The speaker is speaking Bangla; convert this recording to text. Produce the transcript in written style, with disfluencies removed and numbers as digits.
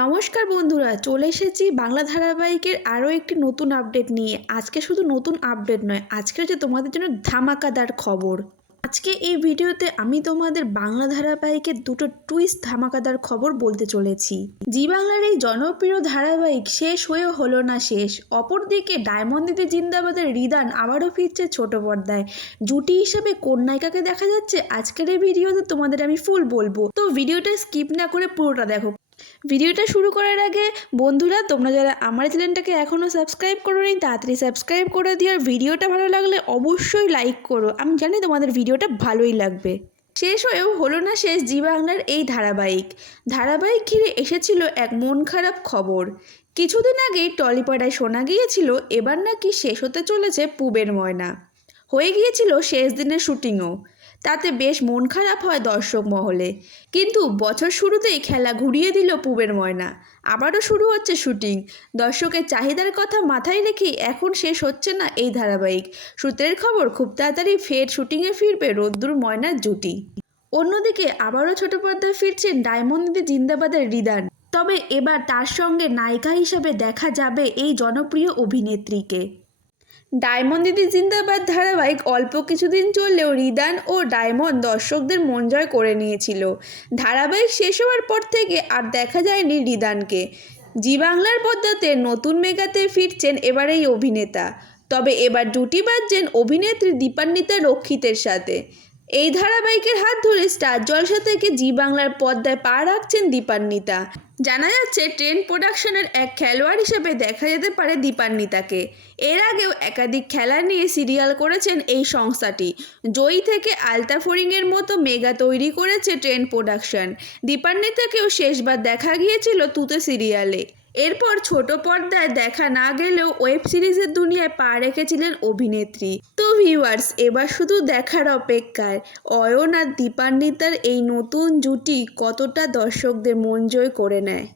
নমস্কার বন্ধুরা, চলে এসেছি বাংলা ধারাবাহিকের আরও একটি নতুন আপডেট নিয়ে। আজকে শুধু নতুন আপডেট নয়, আজকে হচ্ছে তোমাদের জন্য ধামাকাদার খবর। আজকে এই ভিডিওতে আমি তোমাদের বাংলা ধারাবাহিকের দুটো টুইস্ট ধামাকাদার খবর বলতে চলেছি। জি বাংলার এই জনপ্রিয় ধারাবাহিক শেষ হয়েও হলো না শেষ। অপরদিকে ডায়মন্ড দিদি জিন্দাবাদের রিদান আবারও ফিরছে ছোট পর্দায়। জুটি হিসেবে কোন নায়িকাকে দেখা যাচ্ছে আজকের এই ভিডিওতে তোমাদের আমি ফুল বলবো, তো ভিডিওটা স্কিপ না করে পুরোটা দেখো। ভিডিওটা শুরু করার আগে বন্ধুরা, তোমরা যারা আমার চ্যানেলটাকে এখনও সাবস্ক্রাইব করোনি তাড়াতাড়ি সাবস্ক্রাইব করে দিও, আর ভিডিওটা ভালো লাগলে অবশ্যই লাইক করো। আমি জানি তোমাদের ভিডিওটা ভালোই লাগবে। শেষ হয়েও হলো না শেষ জি বাংলার এই ধারাবাহিক ঘিরে এসেছিল এক মন খারাপ খবর। কিছুদিন আগেই টলিপাড়ায় শোনা গিয়েছিল এবার নাকি শেষ হতে চলেছে পুবের ময়না। হয়ে গিয়েছিল শেষ দিনের শুটিংও, তাতে বেশ মন খারাপ হয় দর্শক মহলে। কিন্তু বছর শুরুতেই খেলা ঘুরিয়ে দিল পুবের ময়না। আবারও শুরু হচ্ছে শুটিং। দর্শকের চাহিদার কথা মাথায় রেখেই এখন শেষ হচ্ছে না এই ধারাবাহিক। সূত্রের খবর, খুব তাড়াতাড়ি ফের শুটিংয়ে ফিরবে রোদ্দুর ময়নার জুটি। অন্যদিকে আবারও ছোট পর্দায় ফিরছেন ডায়মন্ড দিদি জিন্দাবাদের রিদান। তবে এবার তার সঙ্গে নায়িকা হিসেবে দেখা যাবে এই জনপ্রিয় অভিনেত্রীকে। ডায়মন্ড দিদি জিন্দাবাদ ধারাবাহিক অল্প কিছুদিন চললেও রিদান ও ডায়মন্ড দর্শকদের মন জয় করে নিয়েছিল। ধারাবাহিক শেষ হওয়ার পর থেকে আর দেখা যায়নি রিদানকে। জি বাংলার পর্দাতে নতুন মেগাতে ফিরছেন এবার এই অভিনেতা। তবে এবার জুটি বাঁধছেন অভিনেত্রী দীপান্বিতা রক্ষিতের সাথে। এই ধারাবাহিকের হাত ধরে স্টার জলসা থেকে জি বাংলার পর্দায় পা রাখছেন দীপান্বিতা। জানা যাচ্ছে ট্রেন্ড প্রোডাকশনের এক খেলোয়াড় হিসেবে দেখা যেতে পারে দীপান্বিতাকে। এর আগেও একাধিক খেলা নিয়ে সিরিয়াল করেছেন এই সংস্থাটি। জয়ী থেকে আলতা ফড়িংয়ের মতো মেগা তৈরি করেছে ট্রেন্ড প্রোডাকশন। দীপান্বিতাকেও শেষবার দেখা গিয়েছিল তুতে সিরিয়ালে। এরপর ছোট পর্দায় দেখা না গেলেও ওয়েব সিরিজের দুনিয়ায় পা রেখেছিলেন অভিনেত্রী। তো ভিউয়ার্স, এবার শুধু দেখার অপেক্ষায় অয়ন আর দীপান্বিতার এই নতুন জুটি কতটা দর্শকদের মন জয় করে নেয়।